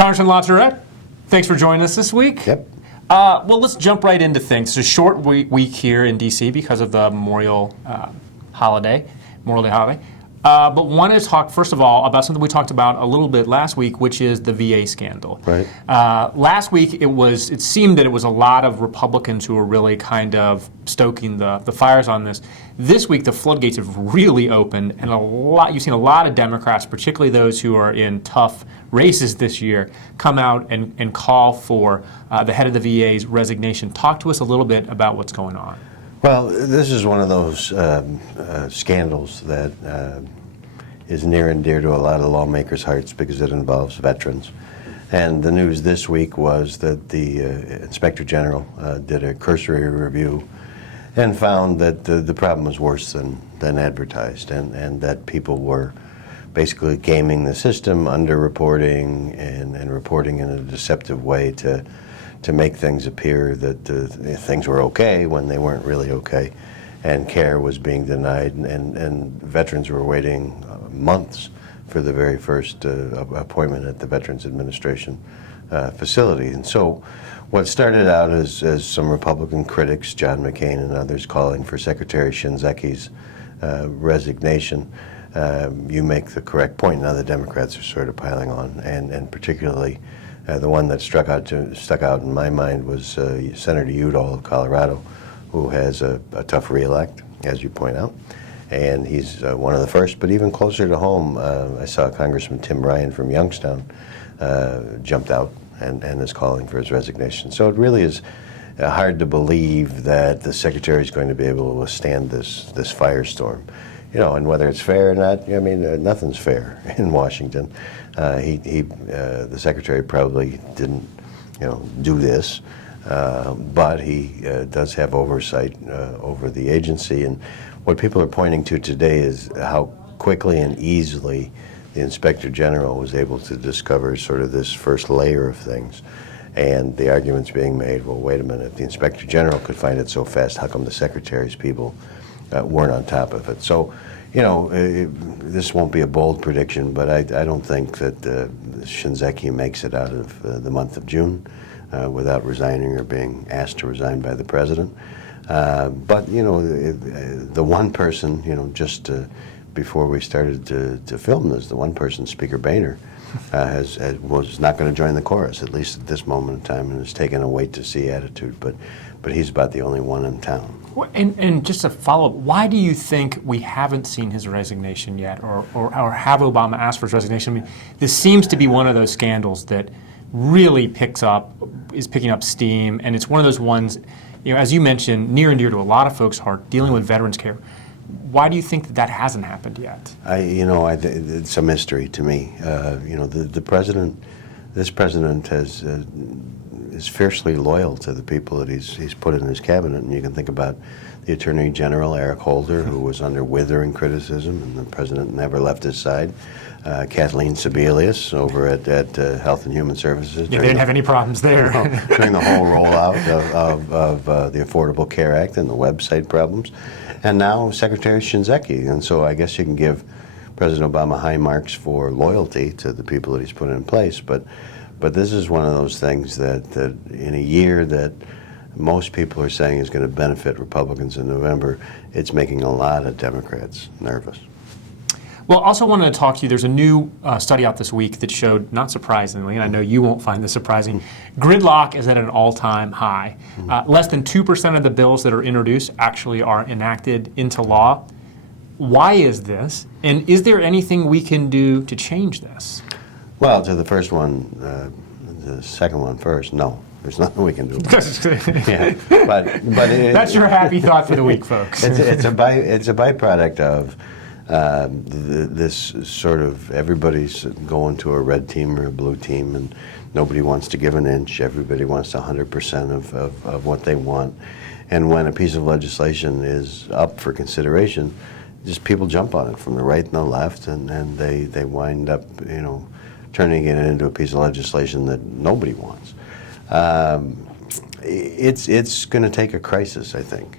Congressman LaTourette, thanks for joining us this week. Yep. Well, let's jump right into things. It's a short week here in D.C. because of the Memorial Day holiday. But wanted to talk, first of all, about something we talked about a little bit last week, which is the VA scandal. Right. Last week, it seemed that it was a lot of Republicans who were really kind of stoking the fires on this. This week, the floodgates have really opened, and you've seen a lot of Democrats, particularly those who are in tough races this year, come out and call for the head of the VA's resignation. Talk to us a little bit about what's going on. Well, this is one of those scandals that is near and dear to a lot of lawmakers' hearts because it involves veterans. And the news this week was that the Inspector General did a cursory review and found that the problem was worse than advertised, and that people were basically gaming the system, underreporting, and reporting in a deceptive way to make things appear that things were okay when they weren't really okay, and care was being denied, and veterans were waiting months for the very first appointment at the Veterans Administration facility. And so what started out as some Republican critics, John McCain and others, calling for Secretary Shinzeki's resignation, you make the correct point. Now the Democrats are sort of piling on, and particularly the one that stuck out in my mind was Senator Udall of Colorado, who has a tough reelect, as you point out, and he's one of the first. But even closer to home, I saw Congressman Tim Ryan from Youngstown jumped out and is calling for his resignation. So it really is hard to believe that the Secretary is going to be able to withstand this firestorm. You know, and whether it's fair or not, I mean, nothing's fair in Washington. The Secretary probably didn't, do this, but he does have oversight over the agency. And what people are pointing to today is how quickly and easily the Inspector General was able to discover sort of this first layer of things. And the argument's being made, well, wait a minute, if the Inspector General could find it so fast, how come the Secretary's people weren't on top of it? So, this won't be a bold prediction, but I don't think that Shinzeki makes it out of the month of June without resigning or being asked to resign by the president. But, the one person, just before we started to film this, the one person, Speaker Boehner, was not going to join the chorus, at least at this moment in time, and has taken a wait-to-see attitude. But he's about the only one in town. And just a follow-up, why do you think we haven't seen his resignation yet, or have Obama asked for his resignation? I mean, this seems to be one of those scandals that really is picking up steam, and it's one of those ones, as you mentioned, near and dear to a lot of folks' heart, dealing with veterans care. Why do you think that hasn't happened yet? It's a mystery to me. The president, this president is fiercely loyal to the people that he's put in his cabinet, and you can think about the Attorney General Eric Holder, who was under withering criticism, and the president never left his side. Kathleen Sebelius over at Health and Human Services. Yeah, they didn't have any problems there. During the whole rollout of the Affordable Care Act and the website problems. And now Secretary Shinzeki. And so I guess you can give President Obama high marks for loyalty to the people that he's put in place. But this is one of those things that in a year that most people are saying is going to benefit Republicans in November, it's making a lot of Democrats nervous. Well, also wanted to talk to you, there's a new study out this week that showed, not surprisingly, and I know you won't find this surprising, gridlock is at an all-time high. Less than 2% of the bills that are introduced actually are enacted into law. Why is this? And is there anything we can do to change this? Well, to the first one, the second one first, no. There's nothing we can do about it. Yeah, but that's your happy thought for the week, folks. It's a byproduct of this sort of everybody's going to a red team or a blue team, and nobody wants to give an inch. Everybody wants 100% of what they want. And when a piece of legislation is up for consideration, just people jump on it from the right and the left, and they wind up, turning it into a piece of legislation that nobody wants. It's going to take a crisis, I think,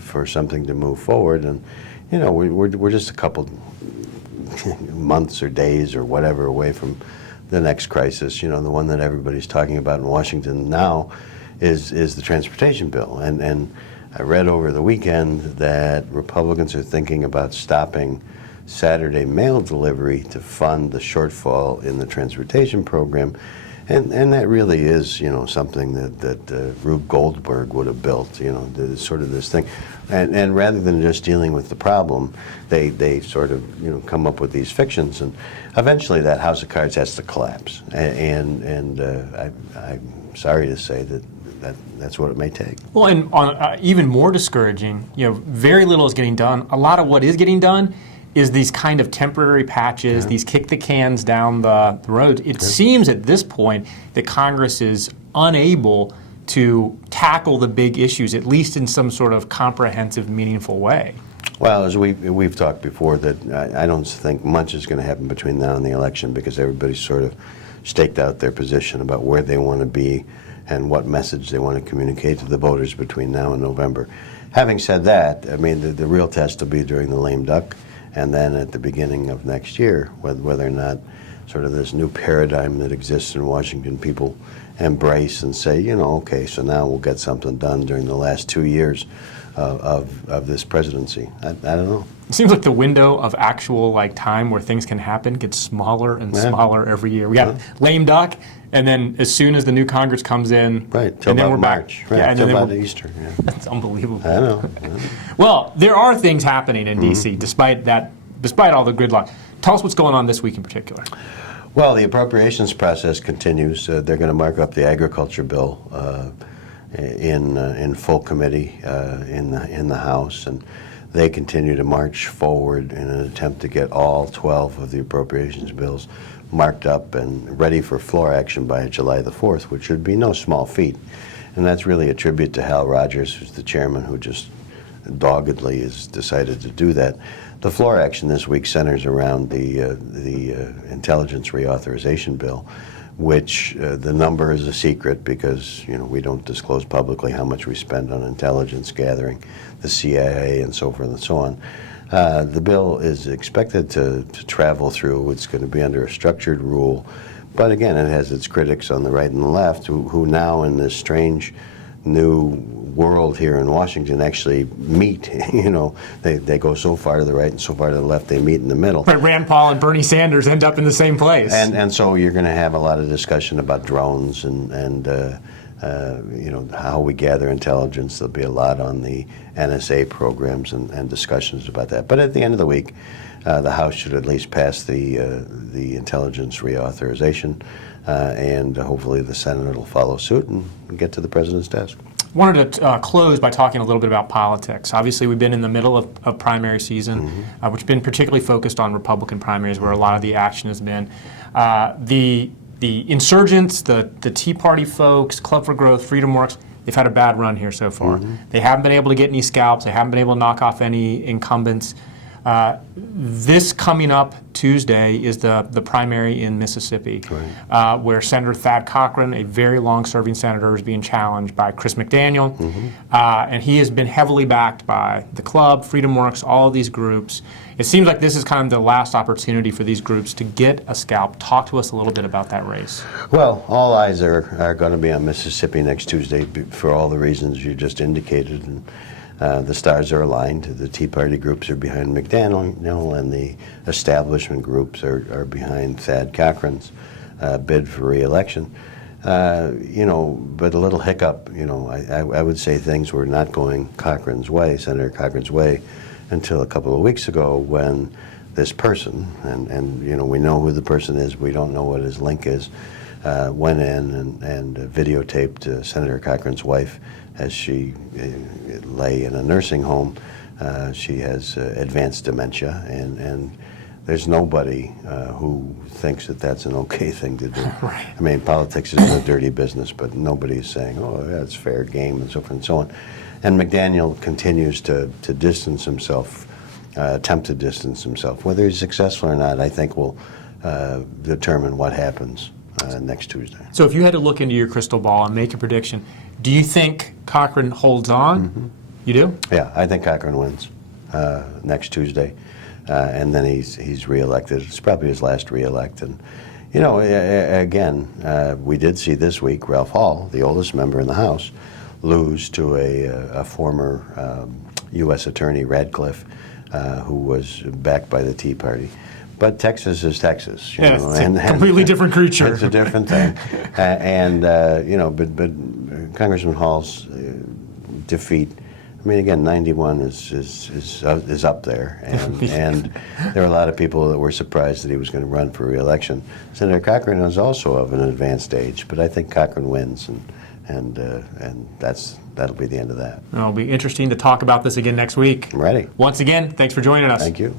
for something to move forward. And we're just a couple months or days or whatever away from the next crisis, the one that everybody's talking about in Washington now, is the transportation bill. And I read over the weekend that Republicans are thinking about stopping Saturday mail delivery to fund the shortfall in the transportation program. And that really is, something that Rube Goldberg would have built, sort of this thing. And rather than just dealing with the problem, they sort of, come up with these fictions. And eventually that house of cards has to collapse. And I'm sorry to say that's what it may take. Well, and on, even more discouraging, very little is getting done. A lot of what is getting done is these kind of temporary patches, these kick the cans down the road. It seems at this point that Congress is unable to tackle the big issues, at least in some sort of comprehensive, meaningful way. Well, as we've talked before, that I don't think much is going to happen between now and the election, because everybody's sort of staked out their position about where they want to be and what message they want to communicate to the voters between now and November. Having said that, I mean, the real test will be during the lame duck, and then at the beginning of next year, whether or not sort of this new paradigm that exists in Washington people embrace and say, okay, so now we'll get something done during the last 2 years of this presidency. I don't know. It seems like the window of actual time where things can happen gets smaller and smaller every year. We got lame duck, and then as soon as the new Congress comes in, right, till and then about we're March, back. right, Yeah, and till then about Easter. Yeah. That's unbelievable. I know. Well, there are things happening in D.C. despite all the gridlock. Tell us what's going on this week in particular. Well, the appropriations process continues. They're going to mark up the agriculture bill in full committee in the House, and they continue to march forward in an attempt to get all 12 of the appropriations bills marked up and ready for floor action by July the 4th, which should be no small feat. And that's really a tribute to Hal Rogers, who's the chairman, who just doggedly has decided to do that. The floor action this week centers around the intelligence reauthorization bill, which the number is a secret because we don't disclose publicly how much we spend on intelligence gathering, the CIA, and so forth and so on. The bill is expected to travel through. It's going to be under a structured rule, but again, it has its critics on the right and the left, who now in this strange new world here in Washington actually meet. They go so far to the right and so far to the left, they meet in the middle. Right, Rand Paul and Bernie Sanders end up in the same place. And so you're going to have a lot of discussion about drones and how we gather intelligence. There'll be a lot on the NSA programs and discussions about that. But at the end of the week, the House should at least pass the intelligence reauthorization, and hopefully the Senate will follow suit and get to the president's desk. Wanted to close by talking a little bit about politics. Obviously, we've been in the middle of primary season, which has been particularly focused on Republican primaries, where a lot of the action has been. The insurgents, the Tea Party folks, Club for Growth, Freedom Works, they've had a bad run here so far. They haven't been able to get any scalps. They haven't been able to knock off any incumbents. This coming up Tuesday is the primary in Mississippi, where Senator Thad Cochran, a very long-serving senator, is being challenged by Chris McDaniel, and he has been heavily backed by the Club, Freedom Works, all of these groups. It seems like this is kind of the last opportunity for these groups to get a scalp. Talk to us a little bit about that race. Well, all eyes are going to be on Mississippi next Tuesday for all the reasons you just indicated. And the stars are aligned. The Tea Party groups are behind McDaniel, and the establishment groups are behind Thad Cochran's bid for re-election. But a little hiccup. I would say things were not going Cochran's way, Senator Cochran's way, until a couple of weeks ago when this person, and we know who the person is, we don't know what his link is, went in and videotaped Senator Cochran's wife as she lay in a nursing home. She has advanced dementia, and there's nobody who thinks that that's an okay thing to do. Right. I mean, politics is a dirty business, but nobody's saying, oh, that's fair game, and so forth and so on. And McDaniel continues to distance himself, attempt to distance himself. Whether he's successful or not, I think will determine what happens next Tuesday. So if you had to look into your crystal ball and make a prediction, do you think Cochran holds on? You do? Yeah, I think Cochran wins next Tuesday, and then he's reelected. It's probably his last reelect, and You know, again, we did see this week Ralph Hall, the oldest member in the House, lose to a former U.S. Attorney, Radcliffe, who was backed by the Tea Party. But Texas is Texas, you know, it's a completely different creature. It's a different thing, you know, but Congressman Hall's defeat. I mean, again, 91 is up there, and there were a lot of people that were surprised that he was going to run for re-election. Senator Cochran is also of an advanced age, but I think Cochran wins, and that'll be the end of that. It'll be interesting to talk about this again next week. I'm ready. Once again, thanks for joining us. Thank you.